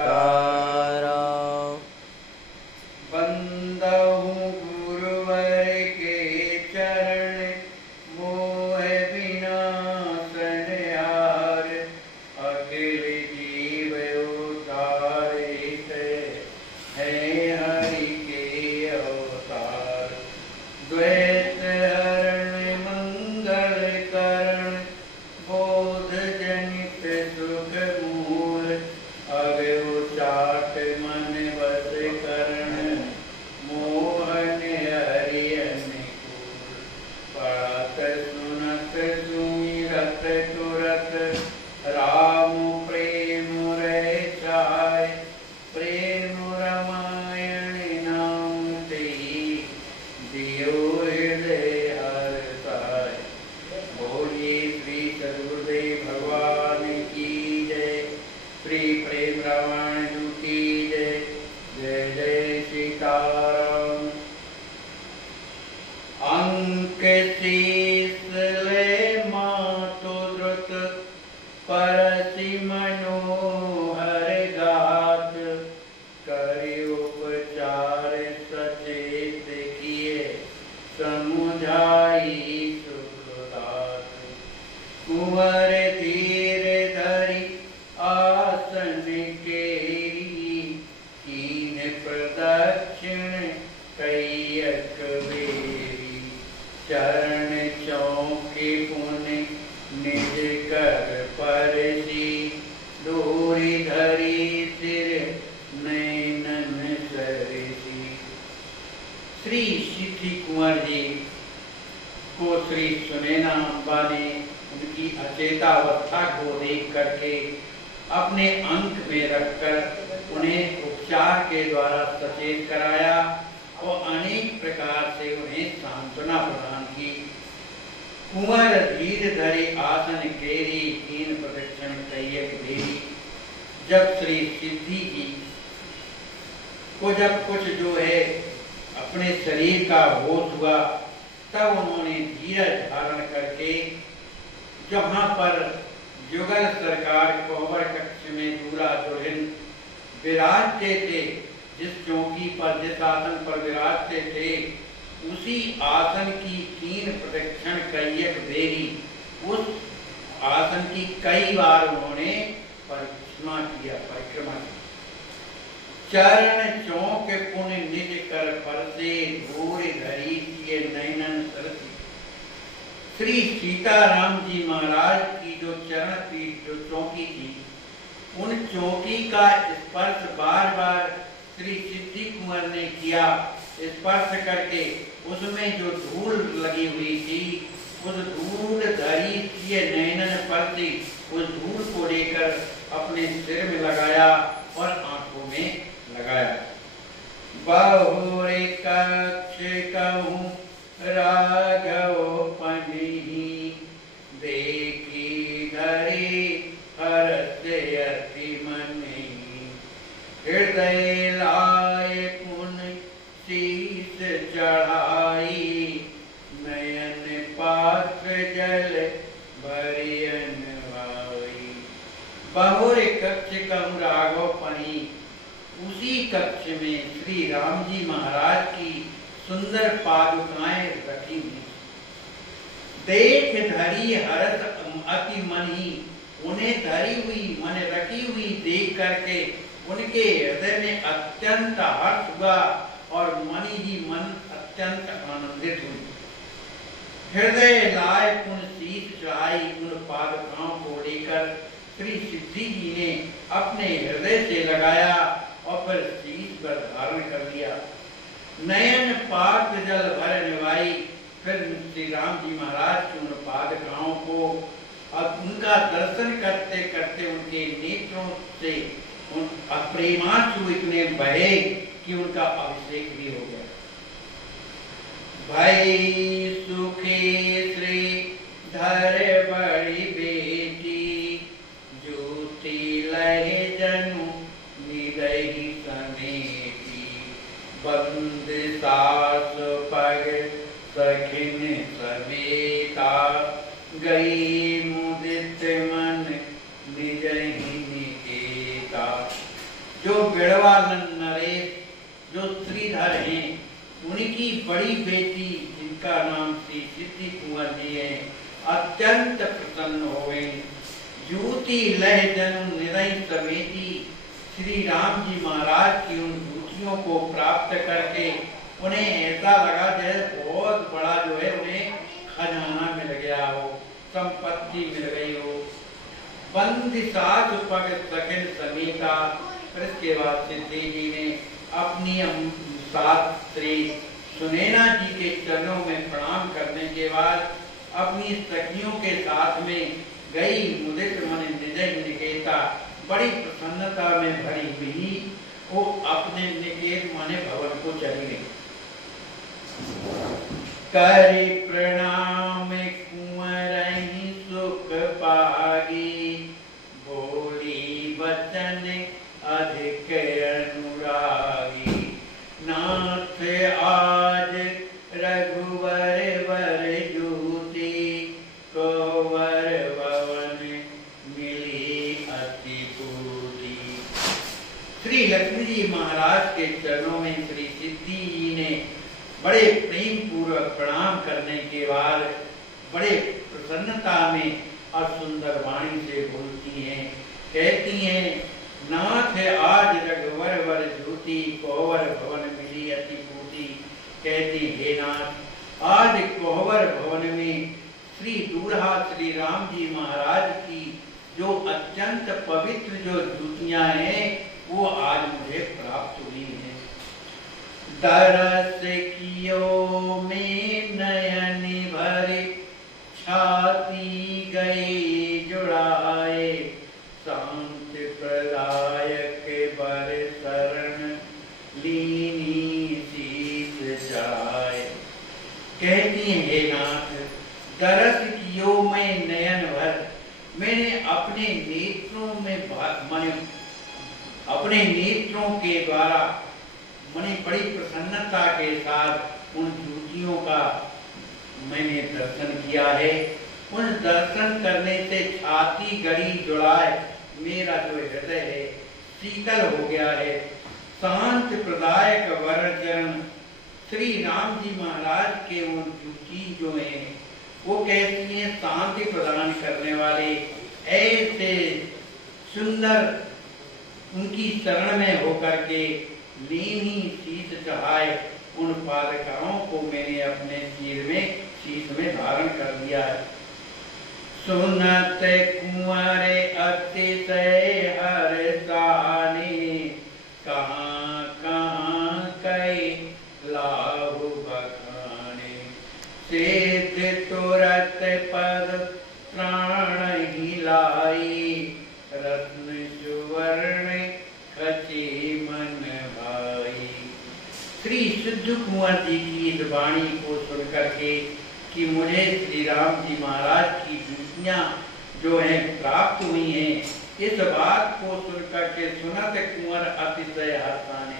तारा। बंदहूँ गुरुवर के चरण, मोह विनाशन हार। अखिल जीव उतारित है हरि के अवतार। द्वैत हरण मंगल करण, बोध जनित सुख मूल। अगुचाट मन वश करण, मोहन हरि अनुकूल। पढ़त सुनत सुमिरत तुरत, राम प्रेम रह जाय। प्रेम रामायण नाम तेहि, दियो हृदय हर्षाय। बोलिए श्री सद्गुरुदेव भगवान की जय। श्री प्रेम रामायण की जय। जय जय सीताराम। अंक शीस ले मातु द्रुत, परसि मनोहर गात। करि उपचार सचेत किए, समुझाई सुखदात। कुंवर धीर धरि आसन केरी, कीन प्रदक्षिण कैयक बेरी। चरण चौके पुनि निज कर परसी, डोरी धरी सिर नैनन सरसी। श्री सिद्धि कुंवर जी को श्री सुनैना अम्बा ने उनकी अचेतावस्था को देख करके अपने अंक में रखकर उन्हें उपचार के द्वारा सचेत कराया और अनेक प्रकार से उन्हें सांत्वना प्रदान की। कुंवर धीर धरि आसन केरी, कीन प्रदक्षिण कैयक बेरी। जब श्री सिद्धि जी को जब कुछ जो है अपने शरीर का होश हुआ, तब उन्होंने धीरज धारण करके जहाँ पर युगल सरकार कोहबर कक्ष में दूल्हा दुल्हन विराजते थे, जिस चौकी पर जिस आसन पर विराजते थे, उसी आसन की कीन प्रदक्षिण कैयक बेरी। उस आसन की कई बार उन्होंने परिक्रमा किया। चरण चौक पुन निज कर परसे, धूर धरी किए नैनन सरसी। श्री सीताराम जी महाराज की जो चरण थी, जो चौकी थी, उन चौकी का स्पर्श बार बार श्री सिद्धि कुंवर ने किया। स्पर्श करके उसमें जो धूल लगी हुई थी, उस धूल धरी किए नैनन परसी, उस धूल को लेकर अपने सिर में लगाया और आंखों में लगाया। बहुरे कक्ष कहूँ राघव पनिहि, देखी धरि हर्ष अति मनि। हृदय लाय पुन शीस चढ़ाई, नयन पात्र जल भरि अनवाई। बहुरे कक्ष कहूँ राघव पनि, उसी कक्ष में श्री राम जी महाराज की सुंदर पादुकाएं रखी हुई। देख धरी हरत अति मनि, उन्हें धरी हुई माने रखी हुई देख करके उनके हृदय में अत्यंत हर्ष हुआ और मनि ही मन अत्यंत आनंदित हुई। हृदय लाय पुन शीस चढ़ाई, उन पादुकाओं को लेकर श्री सिद्धि जी ने अपने हृदय से लगाया और फिर शीस पर धारण कर लिया। नयन पात्र जल भर निभाई, फिर श्री राम जी महाराज के उन पादुकाओं को अब उनका दर्शन करते करते उनके नेत्रों से उन प्रेमाश्रु इतने बहे कि उनका अभिषेक भी हो गया। भाई सुखी श्री धर बड़ी बेटी, ज्योति लहे जनु निदहि समेटी। बंद सास पग सखिन समेता, गई मुदित मन निजहि निकेता। जो बिड़वा नरेश जो श्रीधर हैं, उनकी बड़ी बेटी जिनका नाम श्री सिद्धि कुंवर जी है, अत्यंत प्रसन्न हो गई। जूती लह जनु निरय समेती, श्री राम जी महाराज की उन जूतियों को प्राप्त करके उन्हें ऐसा लगा जैसे बहुत बड़ा जो है उन्हें खजाना मिल गया हो, संपत्ति मिल गई हो। बंदी साथ पग सकिन समेता, फिर इसके बाद सिद्धि जी ने अपनी साथ श्री सुनैना जी के चरणों में प्रणाम करने के बाद अपनी सखियों के साथ में गई। मुदित मन निजय निकेता, बड़ी प्रसन्नता में भरी हुई वो अपने निकेत माने भवन को चली गई। करे प्रणाम कुंवरहि सुख पागी, बोली वचन अधिक अनुरागी। नाथ आज रघुवर वर जूती, कोवर भवन मिली अति पूरी। श्री लक्ष्मी जी महाराज के चरणों में श्री सिद्धि जी ने बड़े प्रेम पूर्वक प्रणाम करने के बाद बड़े प्रसन्नता में और सुंदर वाणी से बोलती हैं, कहती हैं, नाथ आज रघुवर वर जूती, कोहवर भवन मिली अति पूरी। कहती, हे नाथ, आज कोहवर भवन में श्री दूल्हा श्री राम जी महाराज की जो अत्यंत पवित्र जो जूतियां हैं वो आज मुझे प्राप्त हुई हैं। दरस कियो में नयन भरे, छाती गई जुड़ाए, शांत प्रदायक बर शरण लीनी शीत जाए। कहती हैं, हे नाथ, दरस कियो में नयन भर, मैंने अपने नेत्रों में माने अपने नेत्रों के द्वारा मैंने बड़ी प्रसन्नता के साथ उन जूतियों का मैंने दर्शन किया है। उन दर्शन करने से छाती गड़ी जुड़ाए, मेरा जो हृदय है शीतल हो गया है। शांत प्रदायक वर चरण, श्री राम जी महाराज के उन जूती जो हैं वो कहती हैं शांति प्रदान करने वाले, ऐसे सुंदर उनकी शरण में होकर के लीनी शीत चढ़ाए उन पादुकाओं को मैंने अपने शीश में धारण कर लिया है। सुनत कुंवर अतिशय हर्षानि, कहाँ कहाँ कई लाहु बखाने। सिद्ध तुरत पद प्राण ही लाई, रत्न सुवर्ण खची मन भाई। श्री सिद्ध कुंवर जी की इस वाणी को सुनकर के कि मुझे श्री राम जी महाराज की जूतियां जो है प्राप्त हुई हैं, इस बात को सुनकर के सुनत कुंवर अतिशय हर्षाने,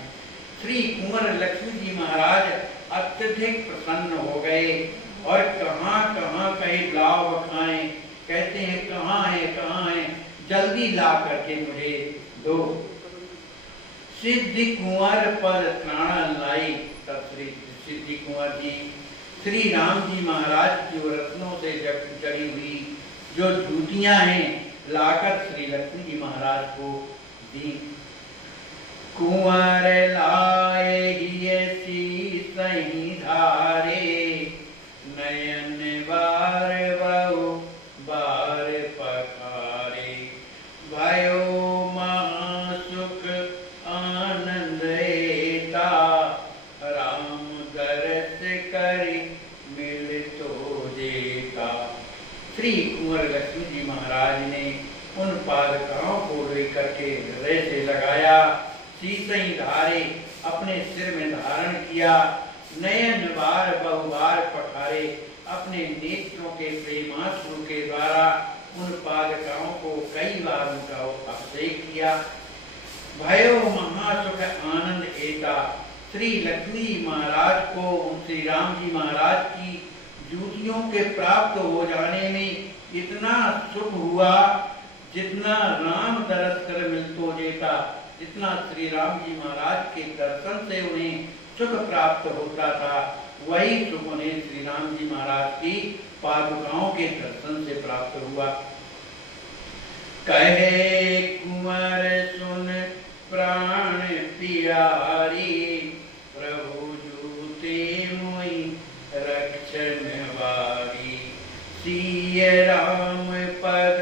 श्री कुंवर लक्ष्मी जी महाराज अत्यधिक प्रसन्न हो गए और कहाँ कहाँ कहीं लाभ खाएं, कहते हैं कहाँ है जल्दी ला करके मुझे दो। सिद्धि कुंवर पर प्राण लाई, तब श्री सिद्धि कुंवर जी श्री राम जी महाराज की रत्नों से जड़ी हुई जो जूतियां हैं लाकर श्री लक्ष्मी जी महाराज को दी। कुंवर लाए सही धारे, नयन बार बहु बार पखारे। भयो महासुख आनंद एता, राम दरस करि मिल तो देता। श्री कुंवर लक्ष्मी जी महाराज ने उन पादुकाओं को लेकर के हृदय से लगाया, शीतई धारे अपने सिर में धारण किया, नयन बार बहुबार पखारे, अपने नेत्रों के प्रेमाश्रु के द्वारा उन पादुकाओं को कई बार उनका अभिषेक किया। भयो महासुख आनंद एता, श्री लक्ष्मी महाराज को श्री राम जी महाराज की जूतियों के प्राप्त हो जाने में इतना सुख हुआ जितना राम दरस कर मिल तो देता, जितना श्री राम जी महाराज के दर्शन से उन्हें सुख प्राप्त होता था, वही सुख उन्हें श्री राम जी महाराज की पादुकाओं के दर्शन से प्राप्त हुआ। कहे कुंवर सुन प्राण प्यारी, प्रभु जूते मोई रक्षण वारी, सिय राम पद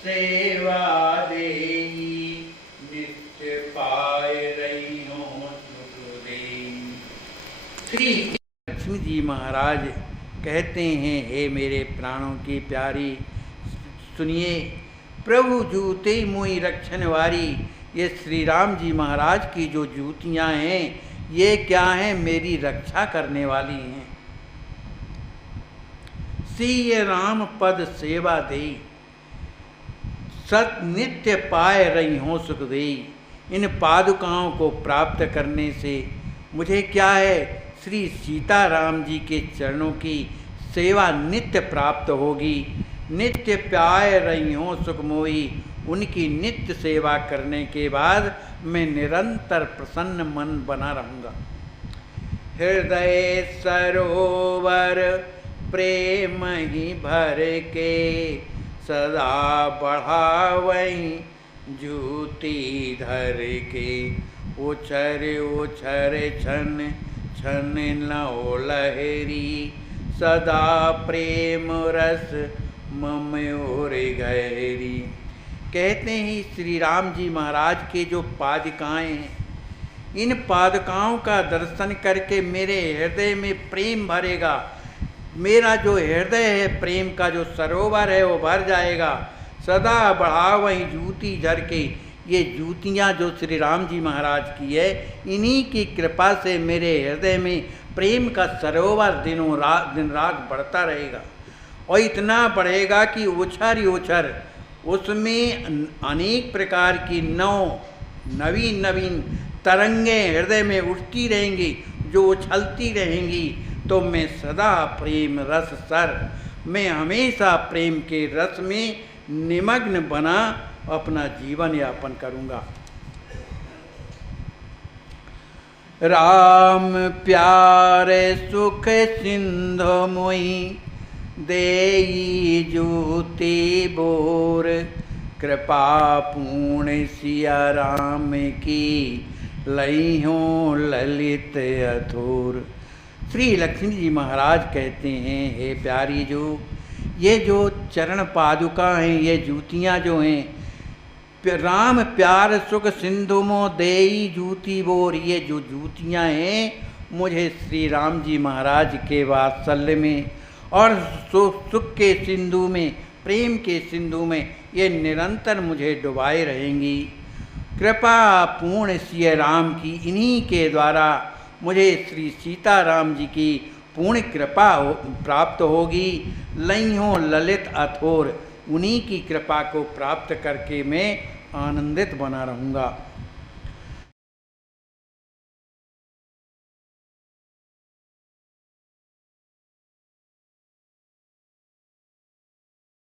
सेवा देई, नित्य पाए रही हो सुख देई। श्री लक्ष्मी जी महाराज कहते हैं, हे मेरे प्राणों की प्यारी सुनिए, प्रभु जूते मोई रक्षण वारी, ये श्री राम जी महाराज की जो जूतियाँ हैं ये क्या हैं? मेरी रक्षा करने वाली हैं। सिय राम पद सेवा देई, सत नित्य पाए रही हो सुख देई। इन पादुकाओं को प्राप्त करने से मुझे क्या है? श्री सीताराम जी के चरणों की सेवा नित्य प्राप्त होगी। नित्य पाए रही हो सुख मोई, उनकी नित्य सेवा करने के बाद मैं निरंतर प्रसन्न मन बना रहूँगा। हृदय सरोवर प्रेम ही भर के, सदा बढ़ावई जूती धर के। उछर उछर छन छन नौ लहरी, सदा प्रेम रस मम ओर गहरी। कहते हैं श्री राम जी महाराज के जो पादुकाएँ हैं, इन पादुकाओं का दर्शन करके मेरे हृदय में प्रेम भरेगा। मेरा जो हृदय है प्रेम का जो सरोवर है वो भर जाएगा। सदा बढ़ावई जूती झर के, ये जूतियाँ जो श्री राम जी महाराज की है, इन्हीं की कृपा से मेरे हृदय में प्रेम का सरोवर दिन रात बढ़ता रहेगा। और इतना बढ़ेगा कि उछर उछर उसमें अनेक प्रकार की नवीन नवीन तरंगें हृदय में उठती रहेंगी, जो उछलती रहेंगी। तो मैं सदा प्रेम रस सर, मैं हमेशा प्रेम के रस में निमग्न बना अपना जीवन यापन करूँगा। राम प्यारे सुख सिंधु मोई, देई जूती बोर, कृपा पूर्ण सिया राम की, लई हो ललित अथोर। श्री लक्ष्मी जी महाराज कहते हैं, हे प्यारी जो ये जो चरण पादुका हैं, ये जूतियाँ जो हैं, राम प्यार सुख सिंधु मो देई जूती बोर, ये जो जूतियाँ हैं मुझे श्री राम जी महाराज के वात्सल्य में और सुख के सिंधु में, प्रेम के सिंधु में ये निरंतर मुझे डुबाए रहेंगी। कृपा पूर्ण सिय राम की, इन्हीं के द्वारा मुझे श्री सीताराम जी की पूर्ण कृपा प्राप्त होगी। लई हो ललित अथोर, उन्हीं की कृपा को प्राप्त करके मैं आनंदित बना रहूँगा।